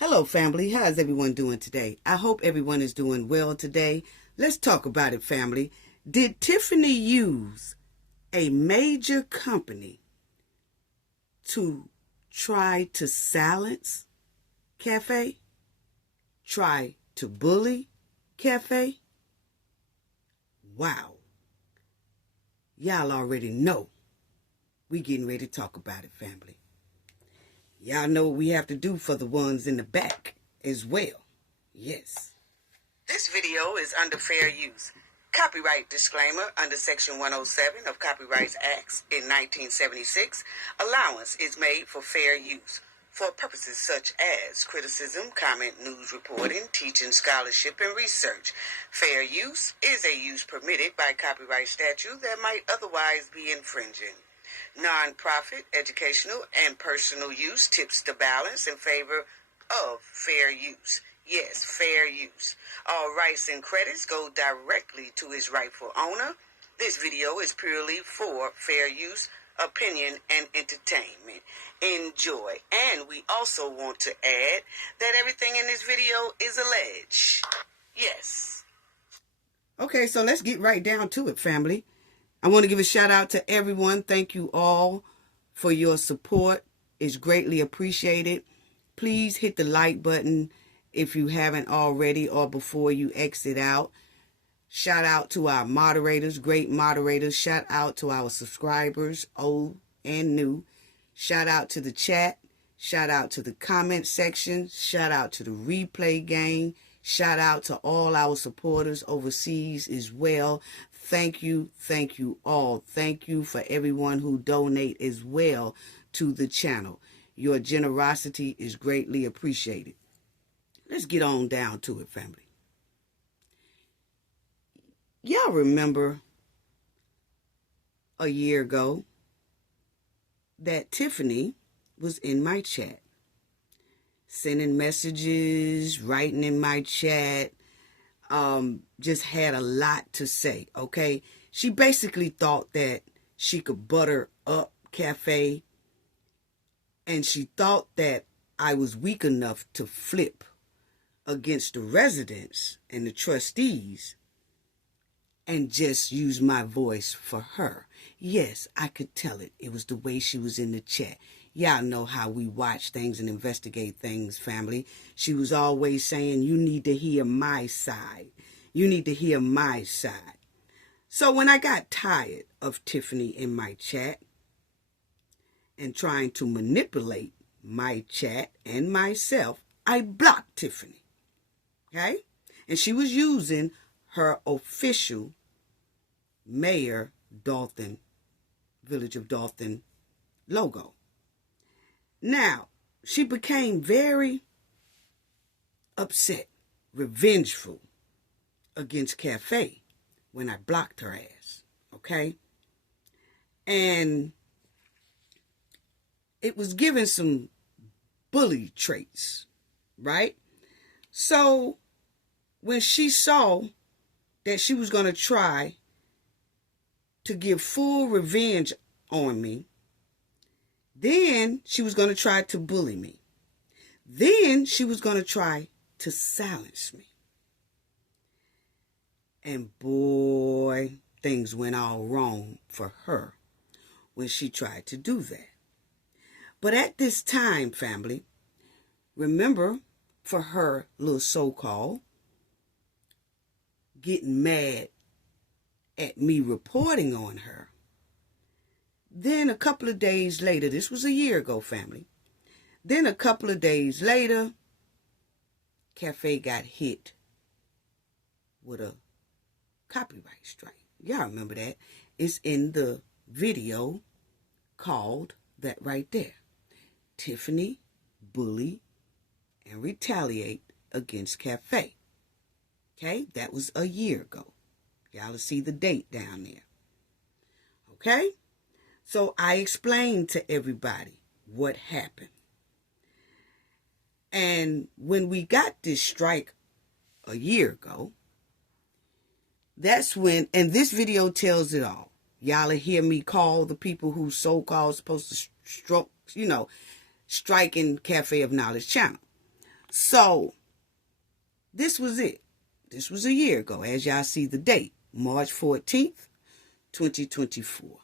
Hello, family. How's everyone doing today? I hope everyone is doing well today. Let's talk about it, family. Did Tiffany use a major company to try to silence Cafe? Try to bully Cafe? Wow. Y'all already know. We getting ready to talk about it, family. Y'all know what we have to do for the ones in the back as well. Yes. This video is under fair use. Copyright disclaimer under Section 107 of Copyrights Acts in 1976. Allowance is made for fair use for purposes such as criticism, comment, news reporting, teaching, scholarship, and research. Fair use is a use permitted by copyright statute that might otherwise be infringing. Non-profit, educational, and personal use tips the balance in favor of fair use. Yes, fair use. All rights and credits go directly to its rightful owner. This video is purely for fair use, opinion, and entertainment. Enjoy. And we also want to add that everything in this video is alleged. Yes. Okay, so let's get right down to it, family. I want to give a shout out to everyone. Thank you all for your support. It's greatly appreciated. Please hit the like button if you haven't already or before you exit out. Shout out to our moderators, great moderators. Shout out to our subscribers, old and new. Shout out to the chat. Shout out to the comment section. Shout out to the replay gang. Shout out to all our supporters overseas as well. Thank you all. Thank you for everyone who donate as well to the channel. Your generosity is greatly appreciated. Let's get on down to it, family. Y'all remember a year ago that Tiffany was in my chat, sending messages, writing in my chat, just had a lot to say, okay? She basically thought that she could butter up Cafe, and she thought that I was weak enough to flip against the residents and the trustees and just use my voice for her. Yes, I could tell it. It was the way she was in the chat. Y'all know how we watch things and investigate things, family. She was always saying, you need to hear my side. You need to hear my side. So when I got tired of Tiffany in my chat and trying to manipulate my chat and myself, I blocked Tiffany. Okay? And she was using her official Mayor Dolton, Village of Dolton logo. Now, she became very upset, revengeful against Cafe when I blocked her ass, okay? And it was giving some bully traits, right? So when she saw that she was going to try to give full revenge on me, then she was going to try to bully me. Then she was going to try to silence me. And boy, things went all wrong for her when she tried to do that. But at this time, family, remember, for her little so-called getting mad at me reporting on her, then a couple of days later, this was a year ago, family. Then a couple of days later, Cafe got hit with a copyright strike. Y'all remember that. It's in the video called that right there. Tiffany bully and retaliate against Cafe. Okay? That was a year ago. Y'all will see the date down there. Okay? So I explained to everybody what happened. And when we got this strike a year ago, that's when, and this video tells it all. Y'all will hear me call the people who so-called supposed to striking Cafe of Knowledge channel. So this was it. This was a year ago, as y'all see the date, March 14th, 2024.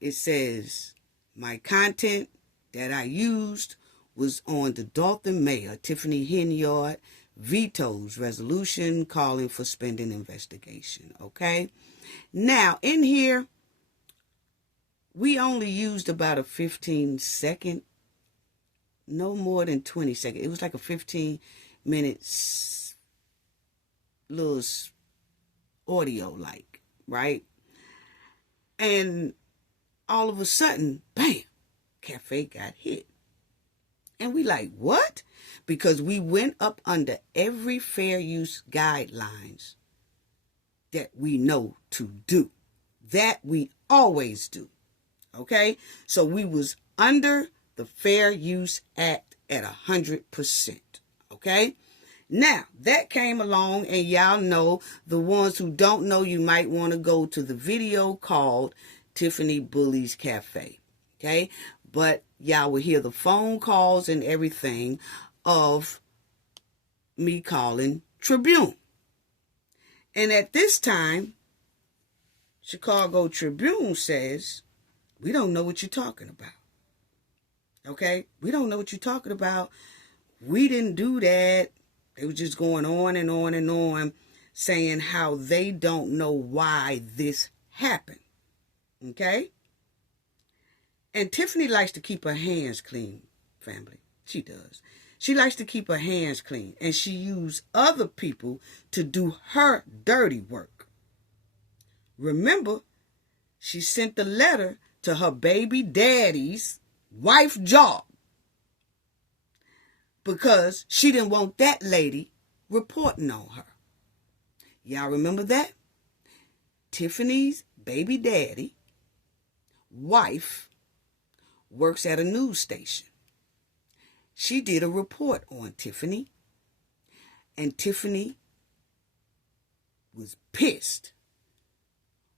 It says, my content that I used was on the Dolton Mayor, Tiffany Henyard, vetoes resolution calling for spending investigation. Okay? Now, in here, we only used about a 15-second, no more than 20 seconds. It was like a 15-minute little audio, like, right? And all of a sudden, bam, cafe got hit. And we like, what? Because we went up under every fair use guidelines that we know to do. That we always do. Okay? So we was under the Fair Use Act at 100%. Okay? Now, that came along, and y'all know, the ones who don't know, you might want to go to the video called Tiffany Bully's Cafe. Okay? But y'all will hear the phone calls and everything of me calling Tribune. And at this time, Chicago Tribune says, we don't know what you're talking about. Okay? We don't know what you're talking about. We didn't do that. They were just going on and on and on, saying how they don't know why this happened. Okay? And Tiffany likes to keep her hands clean, family. She does. She likes to keep her hands clean. And she used other people to do her dirty work. Remember, she sent the letter to her baby daddy's wife job because she didn't want that lady reporting on her. Y'all remember that? Tiffany's baby daddy wife works at a news station. She did a report on Tiffany, and Tiffany was pissed,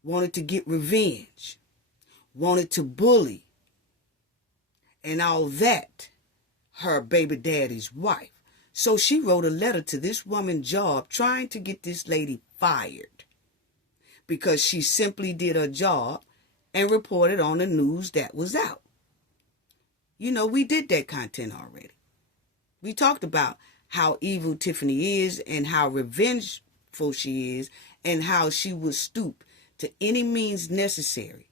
wanted to get revenge, wanted to bully, and all that, her baby daddy's wife. So she wrote a letter to this woman's job trying to get this lady fired because she simply did her job and reported on the news that was out. You know, we did that content already. We talked about how evil Tiffany is and how revengeful she is and how she would stoop to any means necessary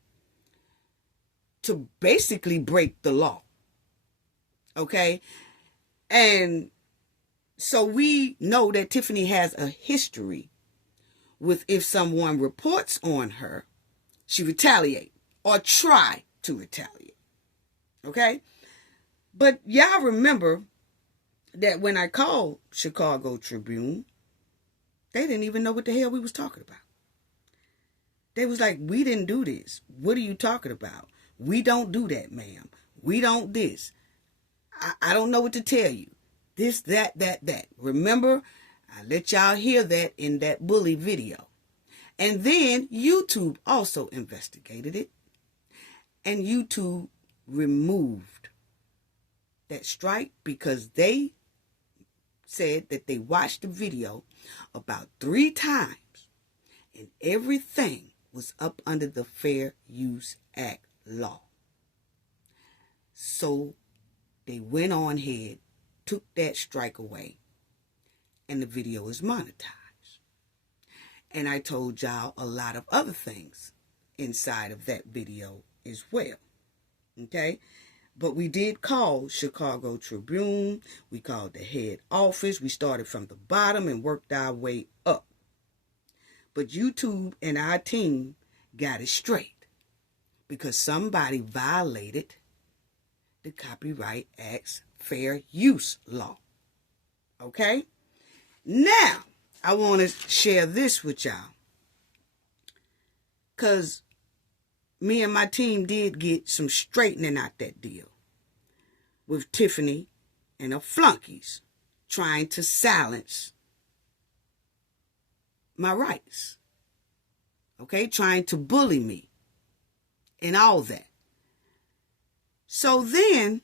to basically break the law. Okay? And so we know that Tiffany has a history with, if someone reports on her, she retaliate or try to retaliate. Okay? But y'all remember that when I called Chicago Tribune, they didn't even know what the hell we was talking about. They was like, we didn't do this. What are you talking about? We don't do that, ma'am. We don't this. I don't know what to tell you. This, that. Remember, I let y'all hear that in that bully video. And then YouTube also investigated it. And YouTube removed that strike because they said that they watched the video about 3 times and everything was up under the Fair Use Act law. So they went on ahead, took that strike away, and the video is monetized. And I told y'all a lot of other things inside of that video as well. Okay? But we did call Chicago Tribune. We called the head office. We started from the bottom and worked our way up. But YouTube and our team got it straight because somebody violated the Copyright Act's fair use law. Okay? Now, I want to share this with y'all because me and my team did get some straightening out that deal with Tiffany and her flunkies trying to silence my rights. Okay? Trying to bully me and all that. So then,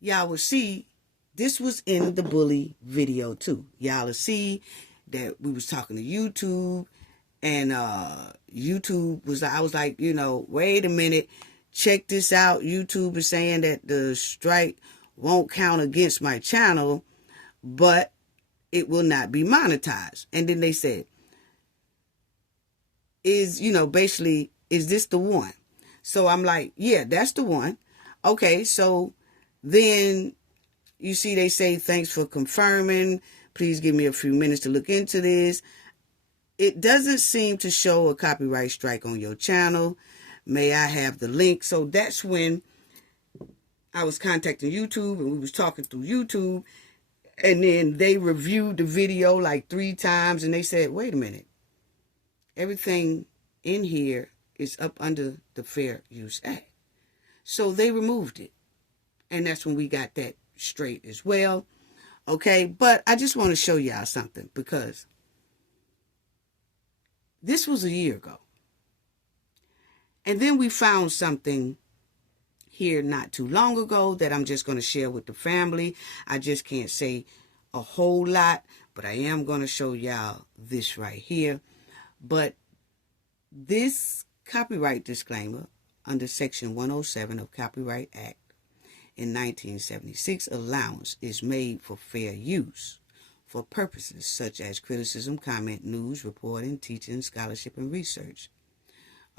y'all will see this was in the bully video too. Y'all will see that we was talking to YouTube, and YouTube was, I was like, wait a minute, check this out. YouTube is saying that the strike won't count against my channel, but it will not be monetized. And then they said, basically, is this the one? So I'm like, yeah, that's the one. Okay, so then you see they say, thanks for confirming. Please give me a few minutes to look into this. It doesn't seem to show a copyright strike on your channel. May I have the link? So that's when I was contacting YouTube, and we was talking through YouTube. And then they reviewed the video like 3 times, and they said, wait a minute. Everything in here is up under the Fair Use Act. So they removed it. And that's when we got that straight as well. Okay, but I just want to show y'all something, because this was a year ago. And then we found something here not too long ago that I'm just going to share with the family. I just can't say a whole lot, but I am going to show y'all this right here. But this copyright disclaimer under Section 107 of Copyright Act in 1976, allowance is made for fair use for purposes such as criticism, comment, news, reporting, teaching, scholarship, and research.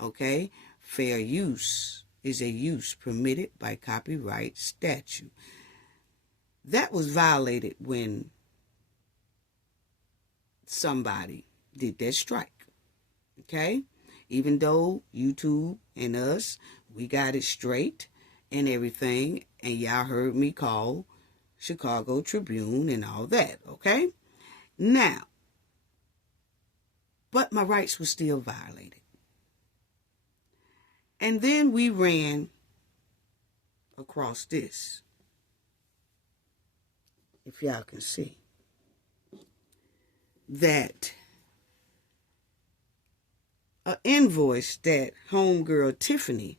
Okay? Fair use is a use permitted by copyright statute. That was violated when somebody did that strike. Okay? Even though YouTube and us, we got it straight and everything, and y'all heard me call Chicago Tribune and all that, okay? Now, but my rights were still violated. And then we ran across this, if y'all can see, that an invoice that homegirl Tiffany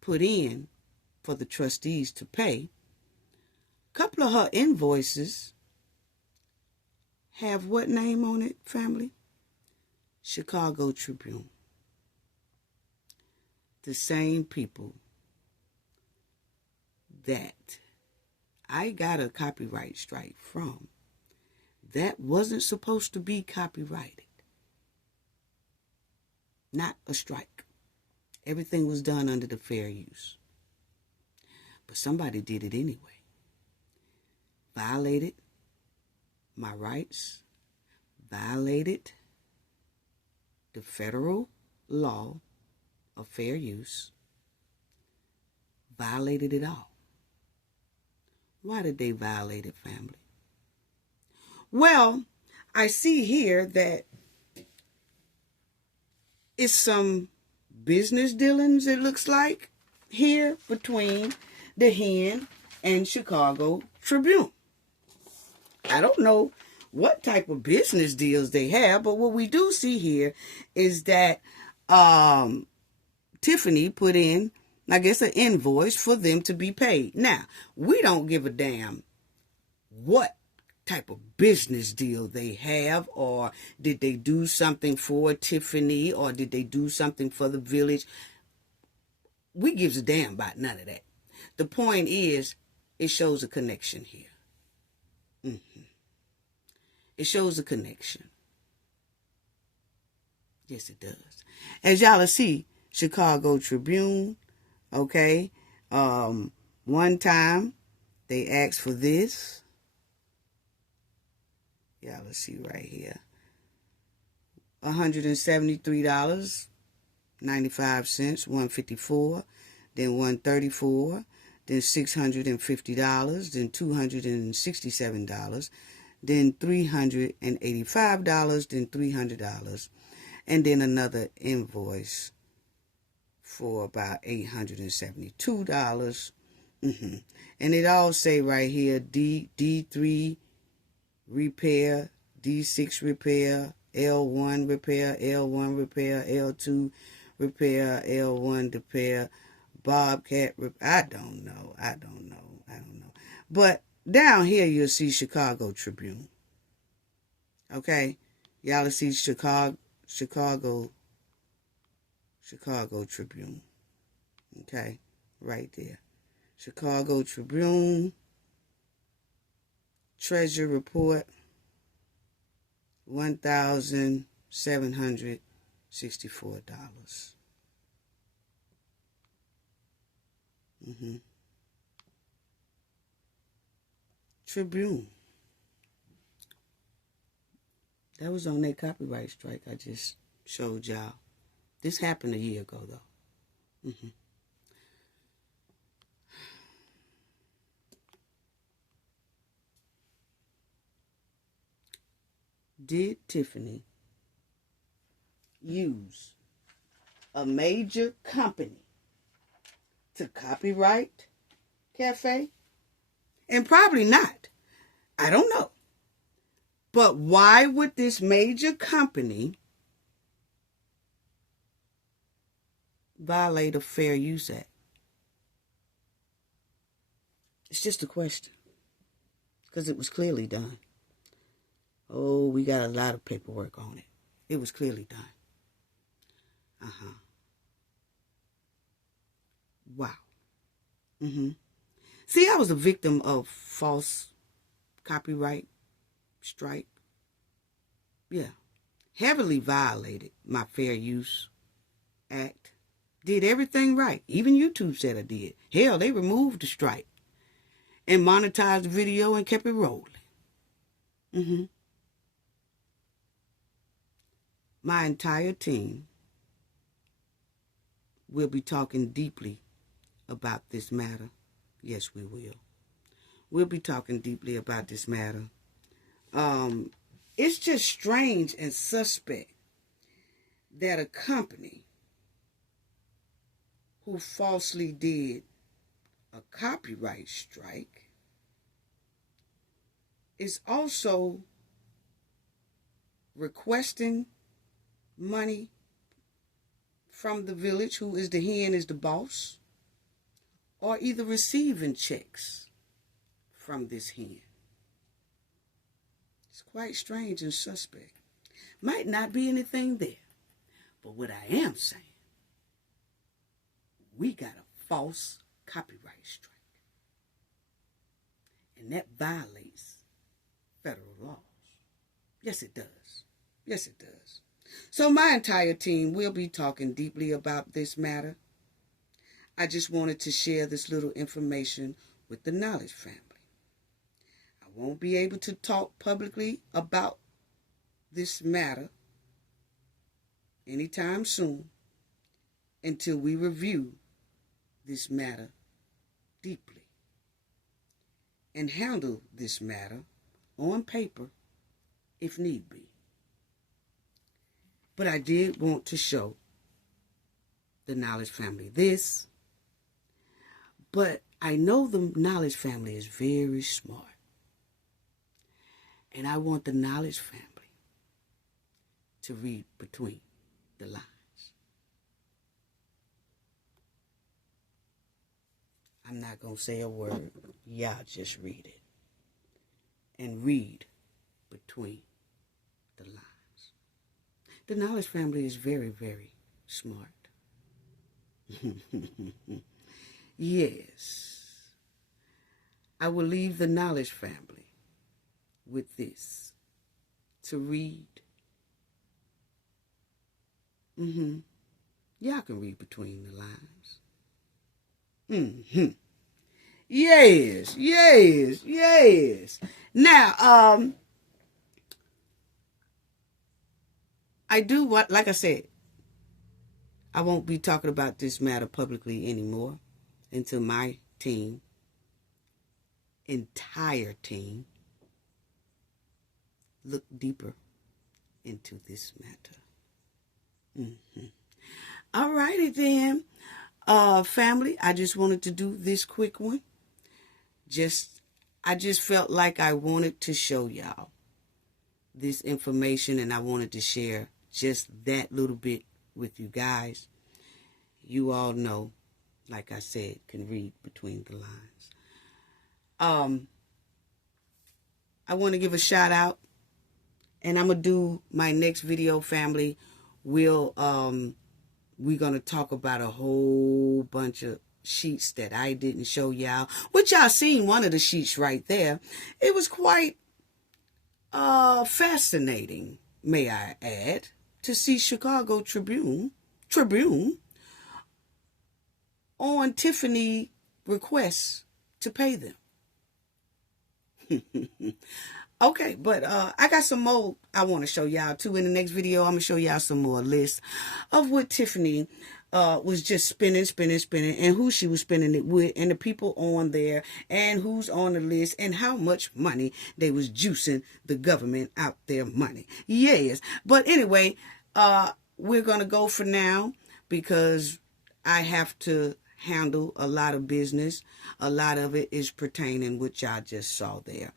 put in for the trustees to pay. A couple of her invoices have what name on it, family? Chicago Tribune. The same people that I got a copyright strike from that wasn't supposed to be copyrighted. Not a strike. Everything was done under the fair use. But somebody did it anyway. Violated my rights. Violated the federal law of fair use. Violated it all. Why did they violate it, family? Well, I see here that it's some business dealings, it looks like, here between the Hen and Chicago Tribune. I don't know what type of business deals they have, but what we do see here is that Tiffany put in, I guess, an invoice for them to be paid. Now, we don't give a damn what type of business deal they have, or did they do something for Tiffany, or did they do something for the village. We gives a damn about none of that. The point is, it shows a connection here. It shows a connection. Yes, it does. As y'all will see, Chicago Tribune, okay, one time they asked for this. Y'all, let's see right here. $173.95, $154, then $134, then $650, then $267, then $385, then $300, and then another invoice for about $872. And it all say right here, D3 repair, D6 repair, L1 repair, L1 repair, L2 repair, L1 repair, Bobcat repair. I don't know. I don't know. But down here, you'll see Chicago Tribune. Okay? Y'all will see Chicago Tribune. Okay? Right there. Chicago Tribune. Treasure Report. $1,764. Tribune. That was on that copyright strike I just showed y'all. This happened a year ago, though. Did Tiffany use a major company to copyright Cafe? And probably not. I don't know. But why would this major company violate a Fair Use Act? It's just a question. Because it was clearly done. Oh, we got a lot of paperwork on it. It was clearly done. Wow. See, I was a victim of false copyright strike. Yeah. Heavily violated my Fair Use Act. Did everything right. Even YouTube said I did. Hell, they removed the strike and monetized the video and kept it rolling. My entire team will be talking deeply about this matter. Yes, we will. We'll be talking deeply about this matter. It's just strange and suspect that a company who falsely did a copyright strike is also requesting money from the village, who is the hen, is the boss, or either receiving checks from this hen. It's quite strange and suspect. Might not be anything there. But what I am saying, we got a false copyright strike. And that violates federal laws. Yes, it does. Yes, it does. So my entire team will be talking deeply about this matter. I just wanted to share this little information with the Knowledge family. I won't be able to talk publicly about this matter anytime soon until we review this matter deeply and handle this matter on paper if need be. But I did want to show the Knowledge family this. But I know the Knowledge family is very smart. And I want the Knowledge family to read between the lines. I'm not going to say a word. Y'all just read it. And read between the lines. The Knowledge family is very, very smart. Yes. I will leave the Knowledge family with this to read. Y'all can read between the lines. Yes, yes, yes. Now, I do what, like I said, I won't be talking about this matter publicly anymore until my team, entire team, look deeper into this matter. All righty then. Family, I just wanted to do this quick one. I just felt like I wanted to show y'all this information, and I wanted to share just that little bit with you guys. You all know like I said, can read between the lines. I want to give a shout out, and I'm gonna do my next video, family. We're gonna talk about a whole bunch of sheets that I didn't show y'all, which y'all seen one of the sheets right there. It was quite fascinating, may I add, to see Chicago Tribune on Tiffany requests to pay them. Okay, but I got some more I want to show y'all too. In the next video, I'm going to show y'all some more lists of what Tiffany was just spending, and who she was spending it with, and the people on there, and who's on the list, and how much money they was juicing the government out their money. Yes, but anyway, we're going to go for now because I have to handle a lot of business. A lot of it is pertaining what y'all just saw there.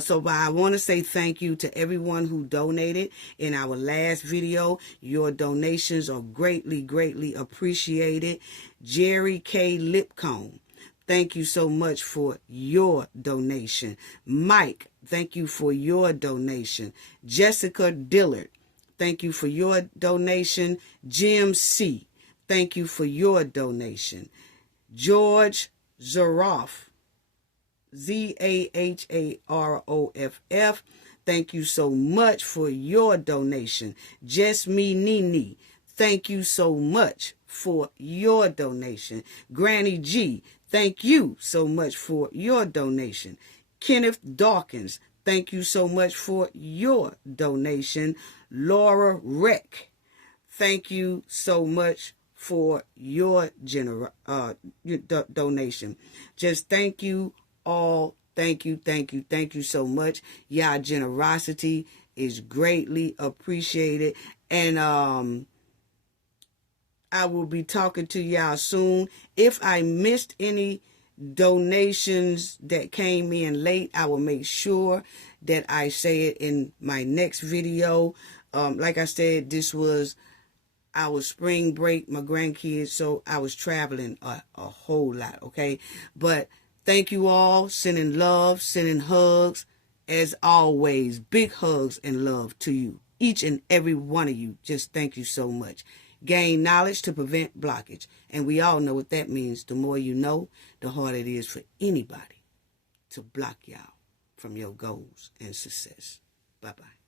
So I want to say thank you to everyone who donated in our last video. Your donations are greatly appreciated. Jerry K. Lipcomb, thank you so much for your donation. Mike, thank you for your donation. Jessica Dillard, thank you for your donation. Jim C., thank you for your donation. George Zaroff, Zaharoff, thank you so much for your donation. Just Me Nini, thank you so much for your donation. Granny G, thank you so much for your donation. Kenneth Dawkins, thank you so much for your donation. Laura Reck, thank you so much for your donation. Just thank you all. Thank you so much. Y'all generosity is greatly appreciated. And I will be talking to y'all soon. If I missed any donations that came in late, I will make sure that I say it in my next video. Like I said, this was our spring break, my grandkids, so I was traveling a whole lot, okay? But thank you all, sending love, sending hugs. As always, big hugs and love to you, each and every one of you. Just thank you so much. Gain knowledge to prevent blockage. And we all know what that means. The more you know, the harder it is for anybody to block y'all from your goals and success. Bye-bye.